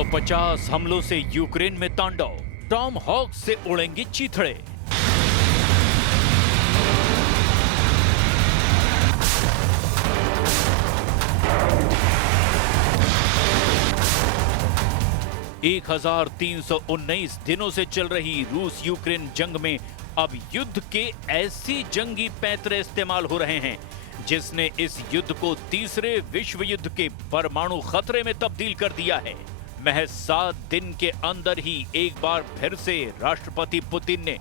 350 हमलों से यूक्रेन में तांडव, टॉम हॉक से उड़ेंगे चीथड़े। एक 1319 दिनों से चल रही रूस यूक्रेन जंग में अब युद्ध के ऐसी जंगी पैंतरे इस्तेमाल हो रहे हैं जिसने इस युद्ध को तीसरे विश्व युद्ध के परमाणु खतरे में तब्दील कर दिया है। महज 7 दिन के अंदर ही एक बार फिर से राष्ट्रपति पुतिन ने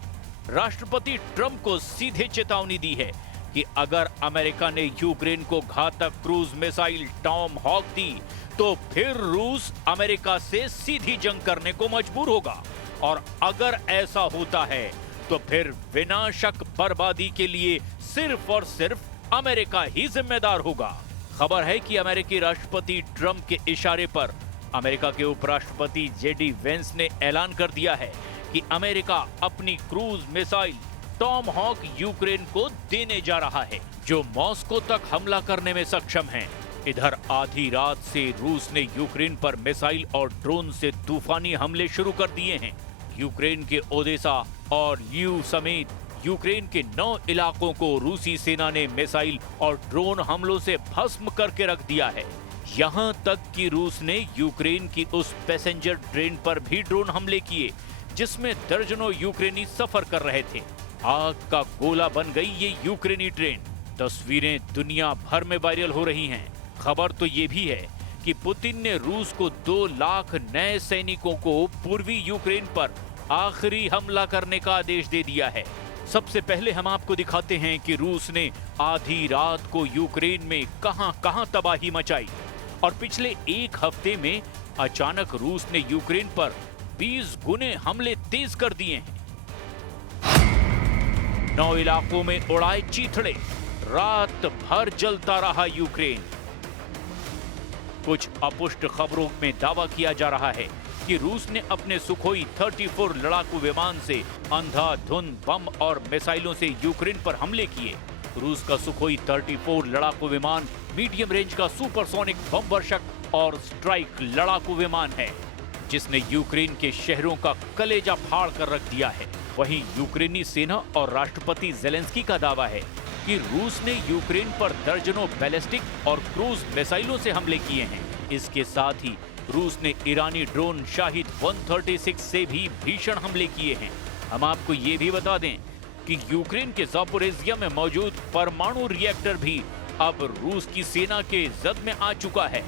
राष्ट्रपति ट्रंप को सीधे चेतावनी दी है कि अगर अमेरिका ने यूक्रेन को घातक क्रूज मिसाइल टॉम हॉक दी तो फिर रूस अमेरिका से सीधी जंग करने को मजबूर होगा, और अगर ऐसा होता है तो फिर बिना शक बर्बादी के लिए सिर्फ और सिर्फ अमेरिका ही जिम्मेदार होगा। खबर है कि अमेरिकी राष्ट्रपति ट्रंप के इशारे पर अमेरिका के उपराष्ट्रपति जेडी वेंस ने ऐलान कर दिया है कि अमेरिका अपनी cruise missile tomahawk Ukraine को देने जा रहा है, जो मॉस्को तक हमला करने में सक्षम है। इधर आधी रात से रूस ने यूक्रेन पर मिसाइल और ड्रोन से तूफानी हमले शुरू कर दिए हैं। यूक्रेन के ओदेसा और ल्यू समेत यूक्रेन के 9 इलाकों को रूसी सेना ने मिसाइल और ड्रोन हमलों से भस्म करके रख दिया है। यहां तक कि रूस ने यूक्रेन की उस पैसेंजर ट्रेन पर भी ड्रोन हमले किए जिसमें दर्जनों यूक्रेनी सफर कर रहे थे। आग का गोला बन गई ये यूक्रेनी ट्रेन। तस्वीरें दुनिया भर में वायरल हो रही हैं। खबर तो ये भी है कि पुतिन ने रूस को 2 लाख नए सैनिकों को पूर्वी यूक्रेन पर आखिरी हमला करने का आदेश दे दिया है। सबसे पहले हम आपको दिखाते हैं कि रूस ने आधी रात को यूक्रेन में कहां-कहां तबाही मचाई, और पिछले एक हफ्ते में अचानक रूस ने यूक्रेन पर 20 गुने हमले तेज कर दिए हैं। 9 इलाकों में उड़ाए चीथड़े, रात भर जलता रहा यूक्रेन। कुछ अपुष्ट खबरों में दावा किया जा रहा है कि रूस ने अपने सुखोई 34 लड़ाकू विमान से अंधाधुंध बम और मिसाइलों से यूक्रेन पर हमले किए। रूस का सुखोई 34 लड़ाकू विमान मीडियम रेंज का सुपरसोनिक बम वर्षक और स्ट्राइक लड़ाकू विमान है, जिसने यूक्रेन के शहरों का कलेजा फाड़ कर रख दिया है। वहीं यूक्रेनी सेना और राष्ट्रपति जेलेंस्की का दावा है कि रूस ने यूक्रेन पर दर्जनों बैलिस्टिक और क्रूज मिसाइलों से हमले किए हैं। इसके साथ ही रूस ने ईरानी ड्रोन शाहिद 136 से भी भीषण हमले किए हैं। हम आपको ये भी बता दें कि यूक्रेन के ज़ापोरिज़िया में मौजूद परमाणु रिएक्टर भी अब रूस की सेना के जद में आ चुका है,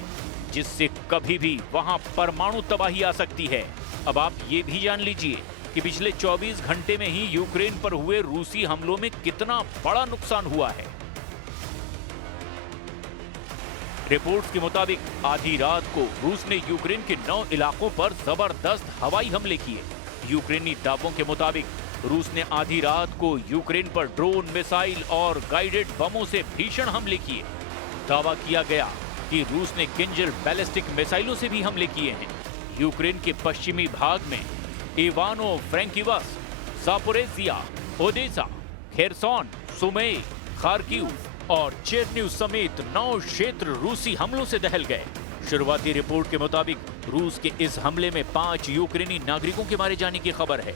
जिससे कभी भी वहां परमाणु तबाही आ सकती है। अब आप ये भी जान लीजिए कि पिछले 24 घंटे में ही यूक्रेन पर हुए रूसी हमलों में कितना बड़ा नुकसान हुआ है। रिपोर्ट्स के मुताबिक आधी रात को रूस ने यूक्रेन के 9 इलाकों पर जबरदस्त हवाई हमले किए। यूक्रेनी दावों के मुताबिक रूस ने आधी रात को यूक्रेन पर ड्रोन, मिसाइल और गाइडेड बमों से भीषण हमले किए। दावा किया गया कि रूस ने किंजल बैलिस्टिक मिसाइलों से भी हमले किए हैं। यूक्रेन के पश्चिमी भाग में इवानो फ्रैंकिवस, ज़ापोरिज़िया, ओडेसा, खेरसोन, सुमे, खार्किव और चेरनिव समेत 9 क्षेत्र रूसी हमलों से दहल गए। शुरुआती रिपोर्ट के मुताबिक रूस के इस हमले में 5 यूक्रेनी नागरिकों के मारे जाने की खबर है।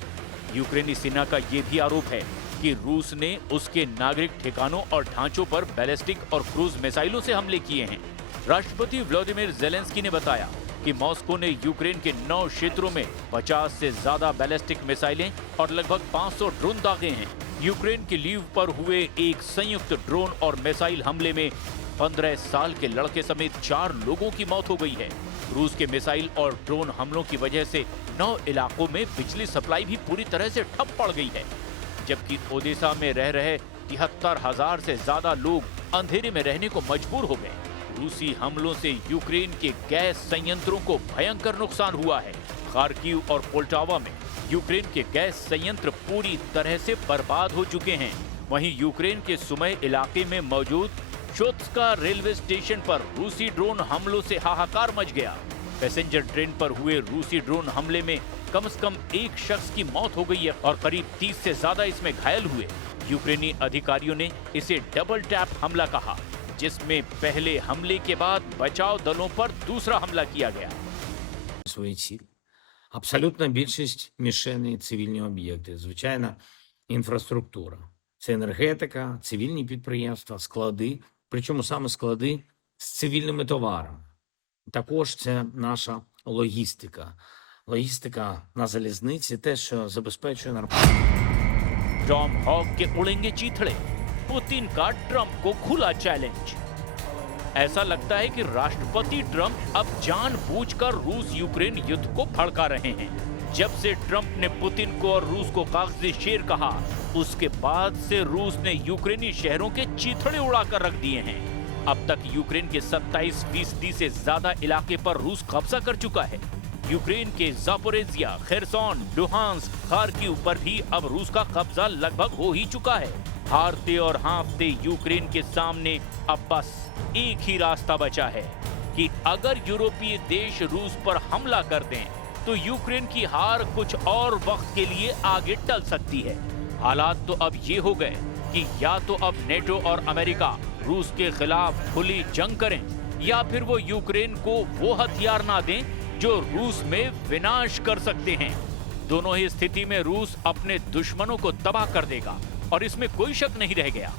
यूक्रेनी सेना का यह भी आरोप है कि रूस ने उसके नागरिक ठिकानों और ढांचों पर बैलिस्टिक और क्रूज मिसाइलों से हमले किए हैं। राष्ट्रपति व्लादिमीर जेलेंस्की ने बताया कि मॉस्को ने यूक्रेन के 9 क्षेत्रों में 50 से ज्यादा बैलिस्टिक मिसाइलें और लगभग 500 ड्रोन दागे हैं। यूक्रेन के लीव पर हुए एक संयुक्त ड्रोन और मिसाइल हमले में 15 साल के लड़के समेत 4 लोगों की मौत हो गई है। रूस के मिसाइल और ड्रोन हमलों की वजह से 9 इलाकों में बिजली सप्लाई भी पूरी तरह से ठप पड़ गई है, जबकि ओडेसा में रह रहे 73,000 से ज्यादा लोग अंधेरे में रहने को मजबूर हो गए। रूसी हमलों से यूक्रेन के गैस संयंत्रों को भयंकर नुकसान हुआ है। खार्किव और पोल्टावा में यूक्रेन के गैस संयंत्र पूरी तरह से बर्बाद हो चुके हैं। वहीं यूक्रेन के सुमय इलाके में मौजूद शोत्स्का रेलवे स्टेशन पर रूसी ड्रोन हमलों से हाहाकार मच गया। पैसेंजर ट्रेन पर हुए रूसी ड्रोन हमले में कम से कम 1 शख्स की मौत हो गई है और करीब 30 से ज्यादा इसमें घायल हुए। यूक्रेनी अधिकारियों ने इसे डबल टैप हमला कहा, जिसमें पहले हमले के बाद बचाव दलों पर दूसरा हमला किया गया। свої цілі. Абсолютна більшість мішеней – цивільні об'єкти, звичайно, інфраструктура. Це енергетика, цивільні підприємства, склади, причому саме склади з цивільними товарами. Також це наша логістика. Логістика на залізниці – те, що забезпечує टॉम हॉक के उड़ेंगे चीथड़े, पुतिन का ट्रंप को खुला चैलेंज। ऐसा लगता है कि राष्ट्रपति ट्रंप अब जानबूझकर रूस यूक्रेन युद्ध को भड़का रहे हैं। जब से ट्रंप ने पुतिन को और रूस को कागजी शेर कहा, उसके बाद से रूस ने यूक्रेनी शहरों के चीथड़े उड़ाकर रख दिए हैं। अब तक यूक्रेन के 27% से ज्यादा इलाके पर रूस कब्जा कर चुका है। यूक्रेन के जापोरेजिया, खेरसोन, लुहांस्क, खार्किव पर भी अब रूस का कब्जा लगभग हो ही चुका है। हारते और हाँफते यूक्रेन के सामने अब बस एक ही रास्ता बचा है कि अगर यूरोपीय देश रूस पर हमला कर दें तो यूक्रेन की हार कुछ और वक्त के लिए आगे टल सकती है। हालात तो अब ये हो गए कि या तो अब नेटो और अमेरिका रूस के खिलाफ खुली जंग करें या फिर वो यूक्रेन को वो हथियार ना दें जो रूस में विनाश कर सकते हैं। दोनों ही स्थिति में रूस अपने दुश्मनों को तबाह कर देगा और इसमें कोई शक नहीं रह गया।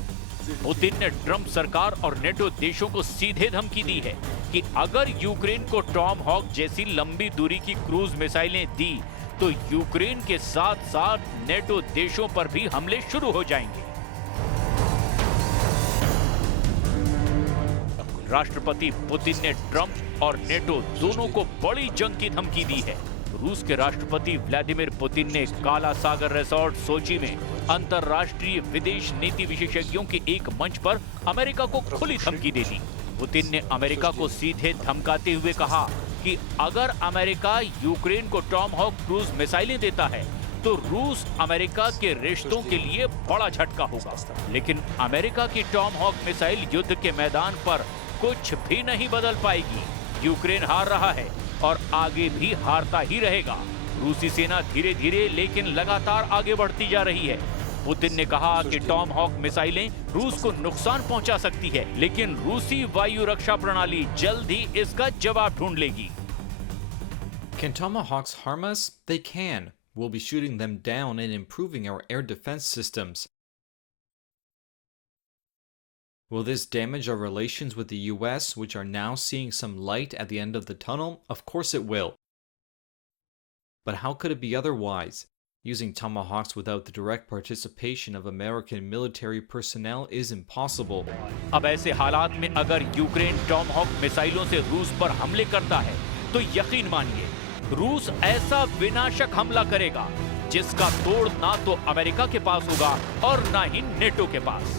पुतिन ने ट्रंप सरकार और नेटो देशों को सीधे धमकी दी है कि अगर यूक्रेन को टॉम हॉक जैसी लंबी दूरी की क्रूज मिसाइलें दी तो यूक्रेन के साथ साथ नेटो देशों पर भी हमले शुरू हो जाएंगे। राष्ट्रपति पुतिन ने ट्रंप और नेटो दोनों को बड़ी जंग की धमकी दी है। रूस के राष्ट्रपति व्लादिमीर पुतिन ने काला सागर रिसोर्ट सोची में अंतर्राष्ट्रीय विदेश नीति विशेषज्ञों के एक मंच पर अमेरिका को खुली धमकी दे दी। पुतिन ने अमेरिका को सीधे धमकाते हुए कहा कि अगर अमेरिका यूक्रेन को टॉम हॉक क्रूज मिसाइलें देता है तो रूस अमेरिका के रिश्तों के लिए बड़ा झटका होगा। लेकिन अमेरिका की टॉम हॉक मिसाइल युद्ध के मैदान पर कुछ भी नहीं बदल पाएगी। यूक्रेन हार रहा है और आगे भी हारता ही रहेगा। रूसी सेना धीरे धीरे लेकिन लगातार आगे बढ़ती जा रही है। पुतिन ने कहा कि टॉम हॉक मिसाइलें रूस को नुकसान पहुंचा सकती है, लेकिन रूसी वायु रक्षा प्रणाली जल्द ही इसका जवाब ढूंढ लेगी। Can Tomahawks harm us? They can. We'll be shooting them down and improving our air defense systems. Will this damage our relations with the US, which are now seeing some light at the end of the tunnel? Of course it will. But how could it be otherwise? Using Tomahawks without the direct participation of American military personnel is impossible. अब ऐसे हालात में अगर Ukraine Tom hoc मिसाइलों से रूस पर हमले करता है तो यकीन मानिए रूस ऐसा विनाशक हमला करेगा जिसका तोड़ ना तो अमेरिका के पास होगा और ना ही नेटो के पास।